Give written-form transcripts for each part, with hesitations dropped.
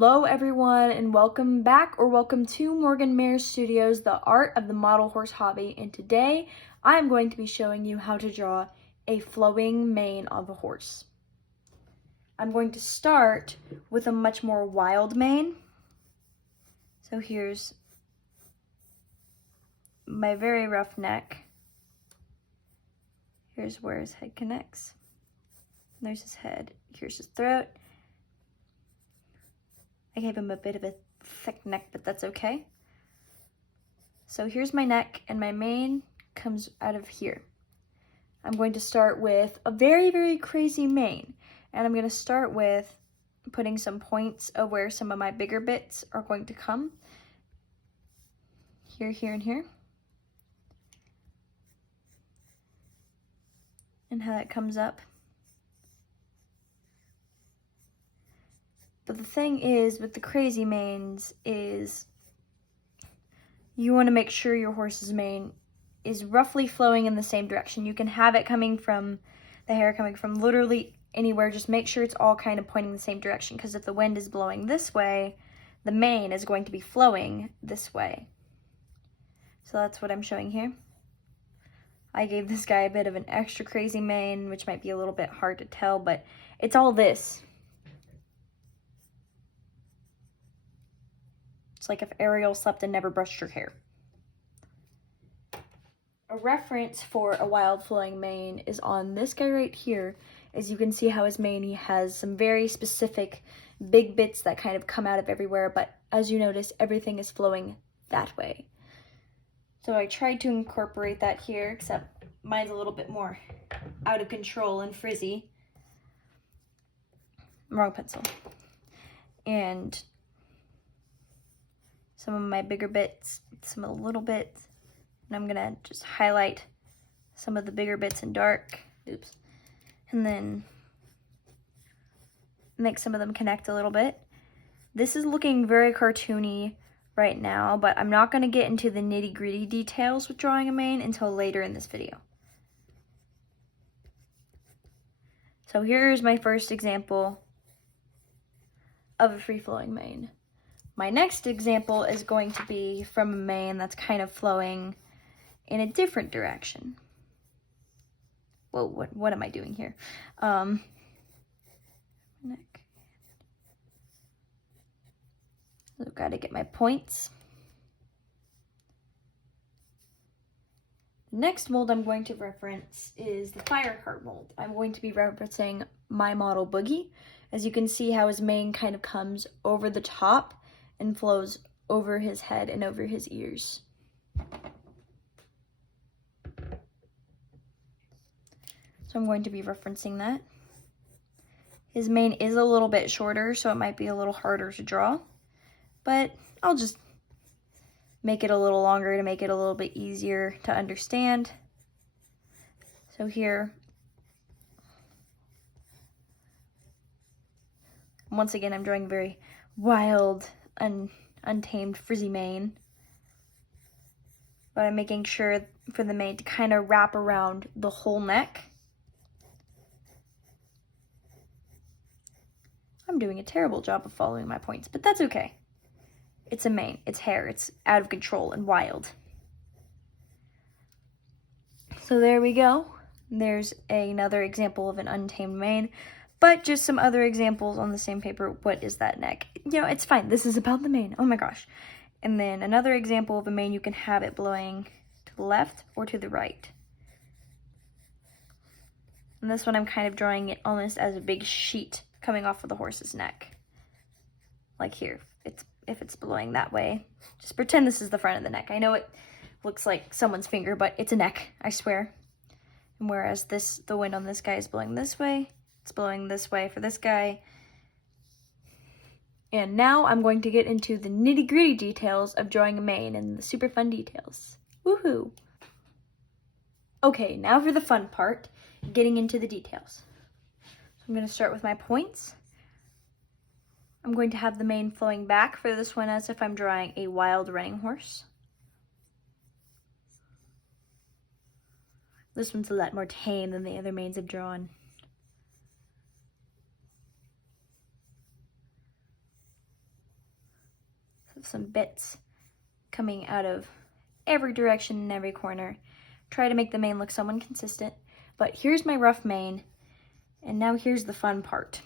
Hello everyone and welcome back or welcome to Morgan Mayer Studios, the art of the model horse hobby, and today I'm going to be showing you how to draw a flowing mane of a horse. I'm going to start with a much more wild mane. So here's my very rough neck. Here's where his head connects. There's his head. Here's his throat. I gave him a bit of a thick neck, but that's okay. So here's my neck, and my mane comes out of here. I'm going to start with a very, very crazy mane, and I'm going to start with putting some points of where some of my bigger bits are going to come. Here, here, and here. And how that comes up. But the thing is, with the crazy manes, is you want to make sure your horse's mane is roughly flowing in the same direction. You can have it coming from, the hair coming from literally anywhere. Just make sure it's all kind of pointing the same direction, because if the wind is blowing this way, the mane is going to be flowing this way. So that's what I'm showing here. I gave this guy a bit of an extra crazy mane, which might be a little bit hard to tell, but it's all this. It's like if Ariel slept and never brushed her hair. A reference for a wild flowing mane is on this guy right here. As you can see how his mane, he has some very specific big bits that kind of come out of everywhere, but as you notice, everything is flowing that way. So I tried to incorporate that here, except mine's a little bit more out of control and frizzy. Wrong pencil. And some of my bigger bits, some of the little bits, and I'm gonna just highlight some of the bigger bits in dark, oops, and then make some of them connect a little bit. This is looking very cartoony right now, but I'm not gonna get into the nitty-gritty details with drawing a mane until later in this video. So here's my first example of a free-flowing mane. My next example is going to be from a mane that's kind of flowing in a different direction. Whoa, what am I doing here? Neck. I've got to get my points. The next mold I'm going to reference is the Firecart mold. I'm going to be referencing my model Boogie. As you can see how his mane kind of comes over the top and flows over his head and over his ears. So I'm going to be referencing that. His mane is a little bit shorter, so it might be a little harder to draw, but I'll just make it a little longer to make it a little bit easier to understand. So here, once again, I'm drawing very wild, untamed, frizzy mane. But I'm making sure for the mane to kind of wrap around the whole neck. I'm doing a terrible job of following my points, but that's okay. It's a mane, it's hair, it's out of control and wild. So there we go. There's another example of an untamed mane. But just some other examples on the same paper. What is that neck? You know, it's fine. This is about the mane. Oh my gosh. And then another example of a mane, you can have it blowing to the left or to the right. And this one, I'm kind of drawing it almost as a big sheet coming off of the horse's neck. Like here, if it's blowing that way. Just pretend this is the front of the neck. I know it looks like someone's finger, but it's a neck, I swear. And whereas the wind on this guy is blowing this way, it's blowing this way for this guy. And now I'm going to get into the nitty-gritty details of drawing a mane and the super fun details. Woohoo! Okay, now for the fun part, getting into the details. So I'm going to start with my points. I'm going to have the mane flowing back for this one as if I'm drawing a wild running horse. This one's a lot more tame than the other manes I've drawn. some bits coming out of every direction and every corner. Try to make the mane look somewhat consistent. But here's my rough mane, and now here's the fun part.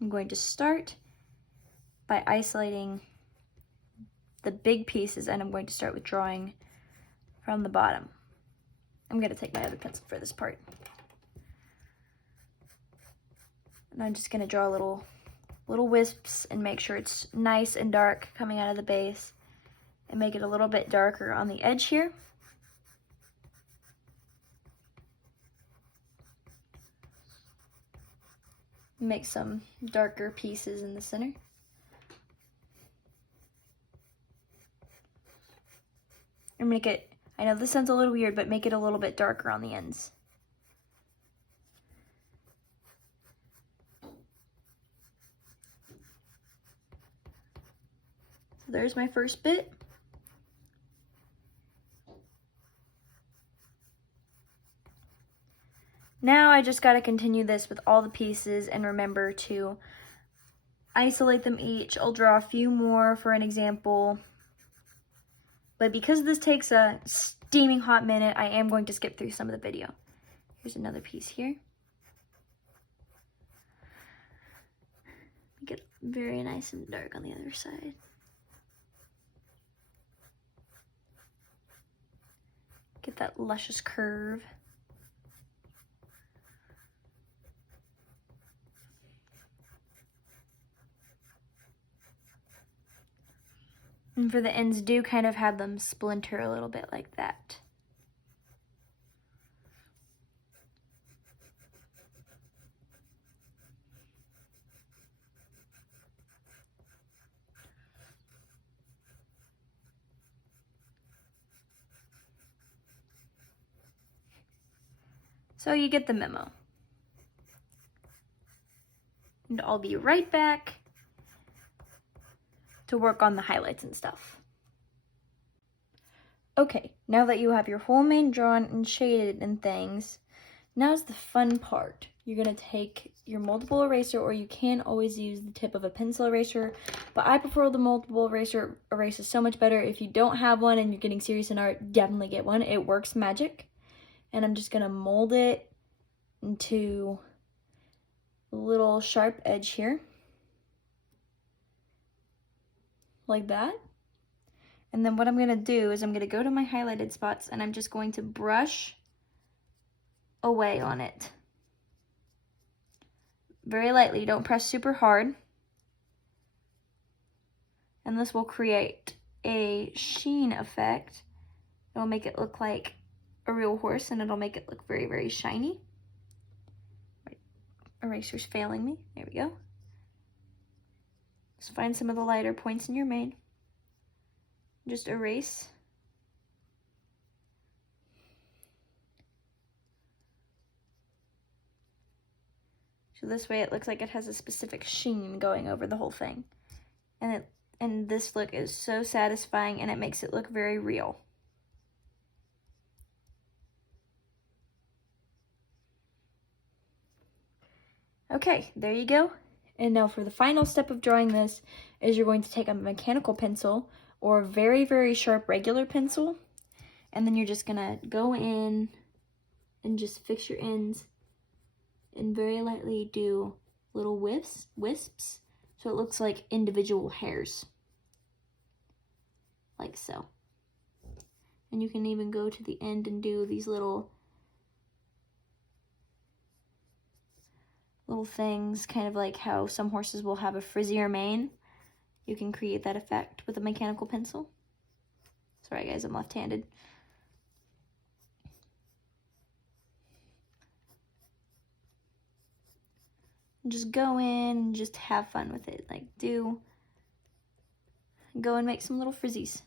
I'm going to start by isolating the big pieces, and I'm going to start with drawing from the bottom. I'm going to take my other pencil for this part. And I'm just going to draw little wisps and make sure it's nice and dark coming out of the base, and make it a little bit darker on the edge here. Make some darker pieces in the center. And make it, I know this sounds a little weird, but make it a little bit darker on the ends. So there's my first bit. Now I just got to continue this with all the pieces and remember to isolate them each. I'll draw a few more for an example. But because this takes a steaming hot minute, I am going to skip through some of the video. Here's another piece here. Make it very nice and dark on the other side. Get that luscious curve. And for the ends, do kind of have them splinter a little bit like that. So you get the memo. And I'll be right back to work on the highlights and stuff. Okay, now that you have your whole mane drawn and shaded and things, now's the fun part. You're gonna take your multiple eraser, or you can always use the tip of a pencil eraser, but I prefer the multiple eraser. Eraser is so much better. If you don't have one and you're getting serious in art, definitely get one. It works magic. And I'm just gonna mold it into a little sharp edge here. Like that. And then what I'm going to do is I'm going to go to my highlighted spots, and I'm just going to brush away on it. Very lightly, don't press super hard. And this will create a sheen effect. It'll make it look like a real horse, and it'll make it look very, very shiny. Eraser's failing me. There we go. Just find some of the lighter points in your mane. Just erase. So this way it looks like it has a specific sheen going over the whole thing. And this look is so satisfying, and it makes it look very real. Okay, there you go. And now for the final step of drawing this is you're going to take a mechanical pencil or a very, very sharp regular pencil, and then you're just gonna go in and just fix your ends and very lightly do little wisps, so it looks like individual hairs, like so. And you can even go to the end and do these little things, kind of like how some horses will have a frizzier mane. You can create that effect with a mechanical pencil. Sorry guys, I'm left-handed. Just go in and just have fun with it. Like, go and make some little frizzies.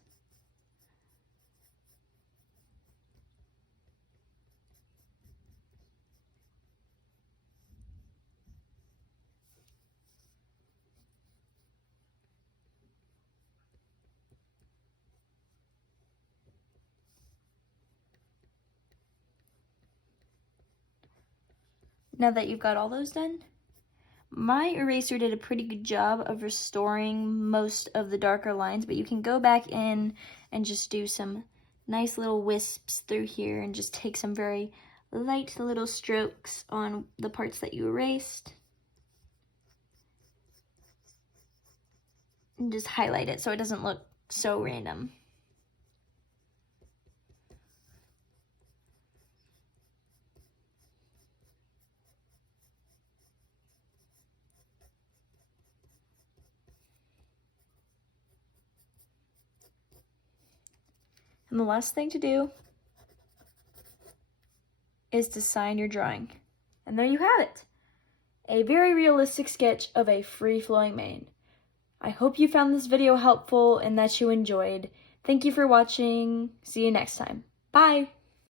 Now that you've got all those done, My eraser did a pretty good job of restoring most of the darker lines, but you can go back in and just do some nice little wisps through here and just take some very light little strokes on the parts that you erased. And just highlight it so it doesn't look so random. And the last thing to do is to sign your drawing. And there you have it. A very realistic sketch of a free-flowing mane. I hope you found this video helpful and that you enjoyed. Thank you for watching. See you next time. Bye!